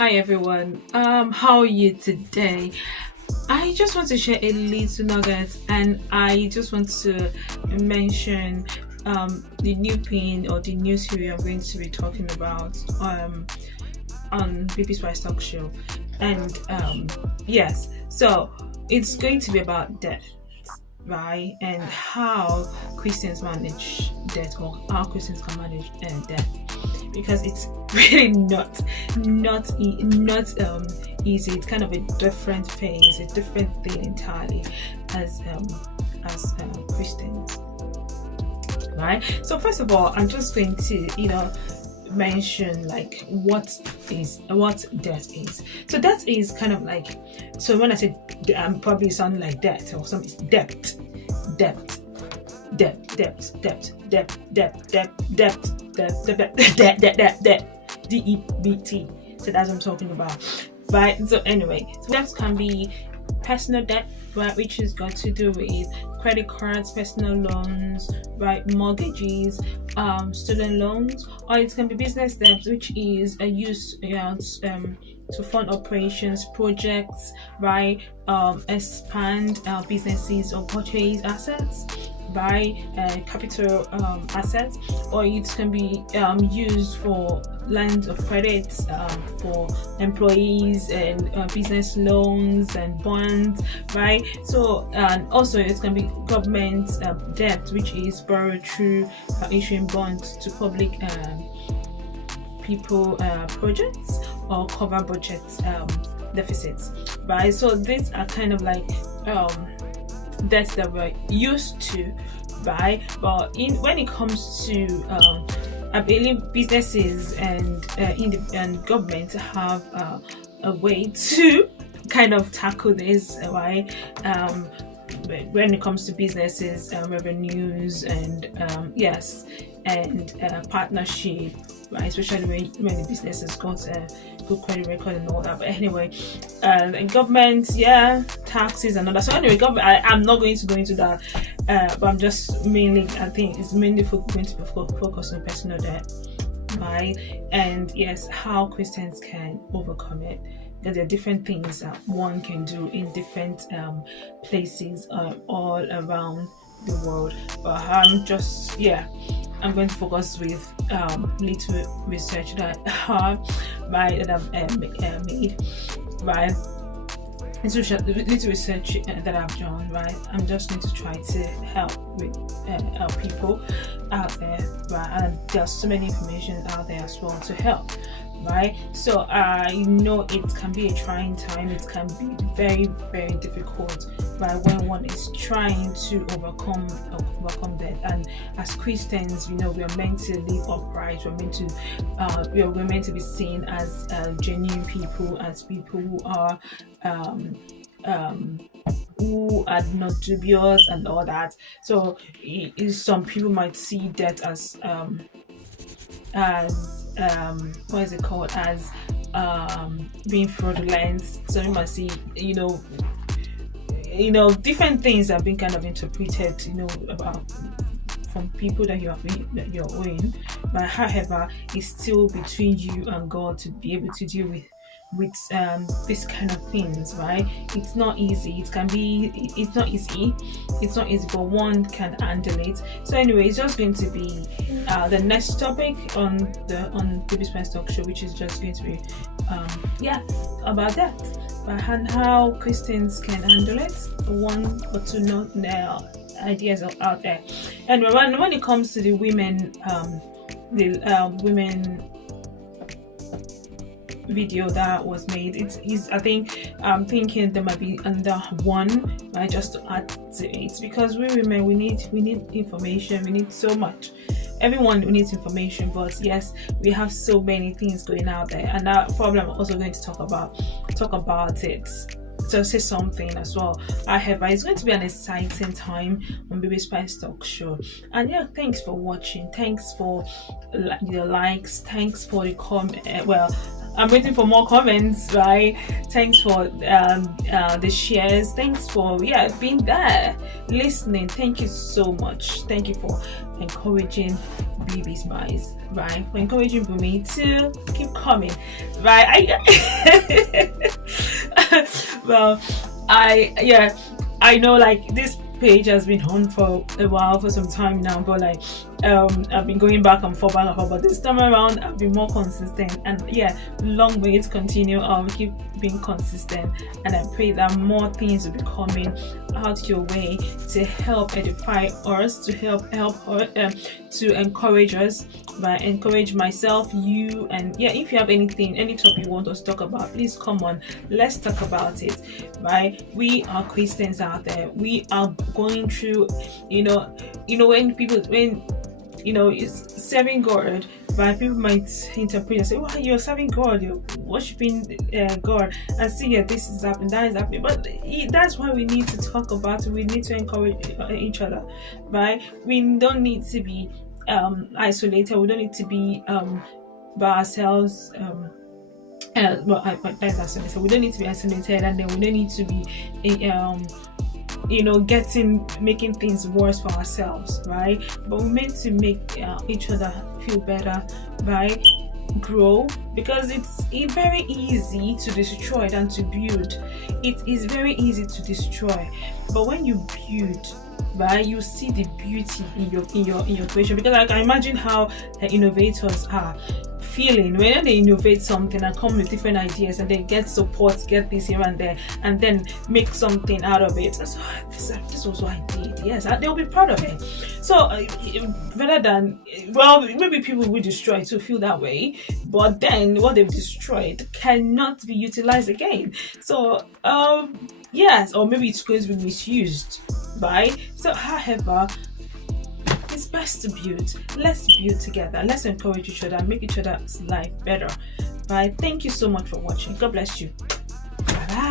Hi everyone. How are you today? I just want to share a little nugget, and I just want to mention the new pin or the new series I'm going to be talking about on BBC Spice Talk Show. And yes, so it's going to be about death, right? And how Christians manage death, or how Christians can manage death, because it's really not easy. It's kind of a different phase, a different thing entirely as Christians, right? So first of all, I'm just going to mention like what death is. So death is kind of like, so when I say I'm probably sounding like debt or something, it's debt, debt, debt, debt, debt, debt, debt, debt, debt, debt, DEBT. So that's what I'm talking about, right? So anyway, so debt can be personal debt, right, which has got to do with credit cards, personal loans, right, mortgages, student loans, or it can be business debt, which is a use to fund operations, projects, right, expand businesses or purchase assets, buy capital assets, or it can be used for lines of credit for employees and business loans and bonds, right? So and also it can be government debt, which is borrowed through issuing bonds to public people projects or cover budget deficits, right? So these are kind of like debts that we're used to, right? But when it comes to I believe businesses and government have a way to kind of tackle this, right? When it comes to businesses, revenues, and yes, and partnership, right? Especially when the business has got a good credit record and all that. But anyway, and government, yeah, taxes and all that. So anyway, government, I'm not going to go into that, but I'm just mainly, I think it's mainly going to be focused on personal debt, right? And yes, how Christians can overcome it. Because there are different things that one can do in different places all around the world. But I'm going to focus with little research that I have, right, that I've made, right. Little research that I've done, right. I'm just going to try to help people out there, right. And there's so many information out there as well to help, right? So I know it can be a trying time. It can be very, very difficult, right, when one is trying to overcome that. And as Christians, we are meant to live upright. We're meant to be seen as genuine people, as people who are who are not dubious and all that. So some people might see that as what is it called, as being fraudulent. So you might see different things have been kind of interpreted about from people that you're owing, but however it's still between you and God to be able to deal with this kind of things, right? It's not easy. It's not easy, but one can handle it. So anyway, it's just going to be the next topic on BBC Spice Talk Show, which is just going to be about that, and how Christians can handle it. One or two ideas are out there. And when it comes to the women video that was made, I think I'm thinking there might be another one, right, just to add to it, because we women, we need information. We need so much. Everyone needs information, but yes, we have so many things going out there, and that problem I'm also going to talk about it. So say something as well. However, it's going to be an exciting time on BBC Spice Talk Show. And yeah, thanks for watching. Thanks for your likes. Thanks for the comment. I'm waiting for more comments, right? Thanks for the shares. Thanks for being there, listening. Thank you so much. Thank you for encouraging babies buys, right? For encouraging Bumi to keep coming, right? Well, I know like this page has been on for a while, for some time now, but like I've been going back and forth, but this time around I've been more consistent, and yeah, long way to continue. I'll keep being consistent, and I pray that more things will be coming out your way to help edify us, to help to encourage us, but encourage myself, you, and yeah, if you have any topic you want us to talk about, please come on, let's talk about it, right? We are Christians out there, we are going through, when it's serving God, but people might interpret and say, well, you're serving God, you're worshiping God, and see, yeah, this is happening, that is happening. But that's why we need to talk about it. We need to encourage each other, right? We don't need to be isolated. We don't need to be by ourselves. That's isolated. We don't need to be isolated, and then we don't need to be making things worse for ourselves, right? But we're meant to make each other feel better, right? Grow, because it's very easy to destroy than to build. It is very easy to destroy, but when you build, right, you see the beauty in your creation. Because like, I imagine how the innovators are feeling when they innovate something and come with different ideas, and they get support, get this here and there, and then make something out of it. So this was what I did, yes, and they'll be proud of it. So rather than, well, maybe people will destroy to feel that way, but then what they've destroyed cannot be utilized again. So yes, or maybe it's going to be misused, right? So however, it's best to build. Let's build together. Let's encourage each other and make each other's life better. Right? Thank you so much for watching. God bless you. Bye bye.